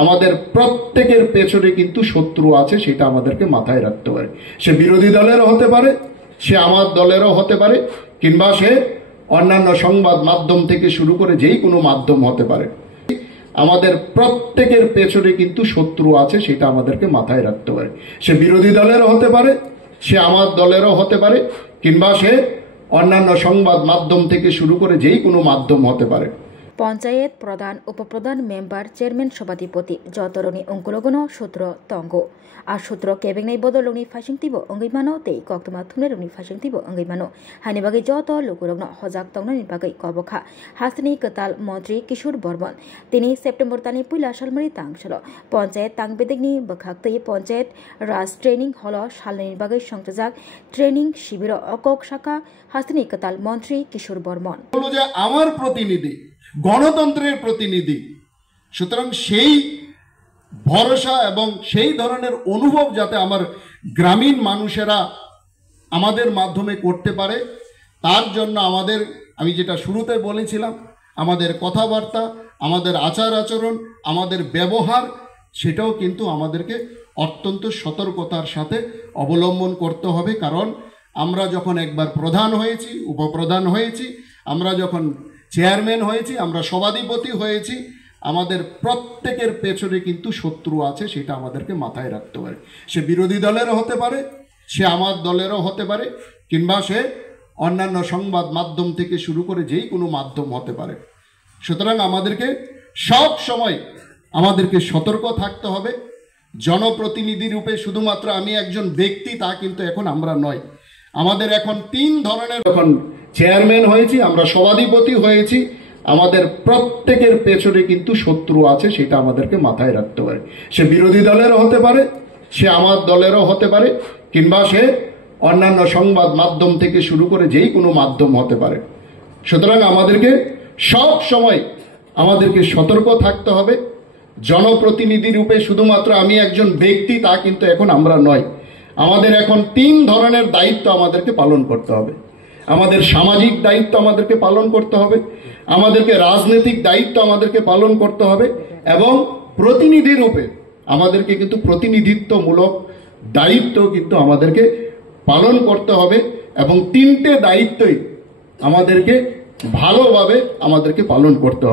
আমাদের প্রত্যেকের পেছনে কিন্তু শত্রু আছে, সেটা আমাদেরকে মাথায় রাখতে পারে। সে বিরোধী দলেরও হতে পারে, সে আমার দলেরও হতে পারে, কিংবা সে অন্যান্য সংবাদ মাধ্যম থেকে শুরু করে যেই কোনো মাধ্যম হতে পারে। আমাদের প্রত্যেকের পেছনে কিন্তু শত্রু আছে, সেটা আমাদেরকে মাথায় রাখতে পারে। সে বিরোধী দলেরও হতে পারে, সে আমার দলেরও হতে পারে, কিংবা সে অন্যান্য সংবাদ মাধ্যম থেকে শুরু করে যেই কোনো মাধ্যম হতে পারে। পঞ্চায়েত প্রধান উপপ্রধান মেম্বার চেয়ারম্যান সভাধিপতি যতরণী অঙ্কুলগণ সূত্র তঙ্গ আর সূত্র কেবেংনাই বদলনি ফাইসিংতিব অঙ্গैमानो तै कक्तमा थुमनेरनि फाइसिंतिब अङ्गैमानो हानिबागै जत लोकुरगनो हजाक तंगनानि बागै कबखा हासनि कताल मन्त्री किशोर बर्मन तिनी सेप्टेम्बर तानि पुइला सालमारि तांसल पञ्चायत तांबेदिगनि बखाक्तै पञ्चायत राज ट्रेनिं हल सालनि बागै संजाक ट्रेनिं शिबिर अकक शाखा हासनि कताल मन्त्री किशोर बर्मन বলল যে আমার প্রতিনিধি গণতন্ত্রের প্রতিনিধি, সুতরাং সেই ভরসা এবং সেই ধরনের অনুভব যাতে আমার গ্রামীণ মানুষেরা আমাদের মাধ্যমে করতে পারে, তার জন্য আমাদের, আমি যেটা শুরুতে বলেছিলাম, আমাদের কথাবার্তা, আমাদের আচার আচরণ, আমাদের ব্যবহার, সেটাও কিন্তু আমাদেরকে অত্যন্ত সতর্কতার সাথে অবলম্বন করতে হবে। কারণ আমরা যখন একবার প্রধান হয়েছি, উপপ্রধান হয়েছি, আমরা যখন চেয়ারম্যান হয়েছি, আমরা সভাধিপতি হয়েছি, আমাদের প্রত্যেকের পেছনে কিন্তু শত্রু আছে, সেটা আমাদেরকে মাথায় রাখতে পারে। সে বিরোধী দলেরও হতে পারে, সে আমার দলেরও হতে পারে, কিংবা সে অন্যান্য সংবাদ মাধ্যম থেকে শুরু করে যেই কোনো মাধ্যম হতে পারে। সুতরাং আমাদেরকে সব সময় আমাদেরকে সতর্ক থাকতে হবে। জনপ্রতিনিধি রূপে শুধুমাত্র আমি একজন ব্যক্তি তা কিন্তু এখন আমরা নয়। আমাদের এখন তিন ধরনের, যখন চেয়ারম্যান হয়েছি, আমরা সভাধিপতি হয়েছি, আমাদের প্রত্যেকের পেছনে কিন্তু শত্রু আছে, সেটা আমাদেরকে মাথায় রাখতে পারে। সে বিরোধী দলেরও হতে পারে, সে আমার দলেরও হতে পারে, কিংবা সে অন্যান্য সংবাদ মাধ্যম থেকে শুরু করে যেই কোনো মাধ্যম হতে পারে। সুতরাং আমাদেরকে সব সময় আমাদেরকে সতর্ক থাকতে হবে। জনপ্রতিনিধি রূপে শুধুমাত্র আমি একজন ব্যক্তি তা কিন্তু এখন আমরা নয়। আমাদের এখন তিন ধরনের দায়িত্ব আমাদেরকে পালন করতে হবে। আমাদের সামাজিক দায়িত্ব আমাদেরকে পালন করতে হবে, আমাদেরকে রাজনৈতিক দায়িত্ব আমাদেরকে পালন করতে হবে, এবং প্রতিনিধি রূপে আমাদেরকে কিন্তু প্রতিনিধিত্বমূলক দায়িত্ব কিন্তু আমাদেরকে পালন করতে হবে। এবং তিনটে দায়িত্বই আমাদেরকে ভালোভাবে আমাদেরকে পালন করতে হবে।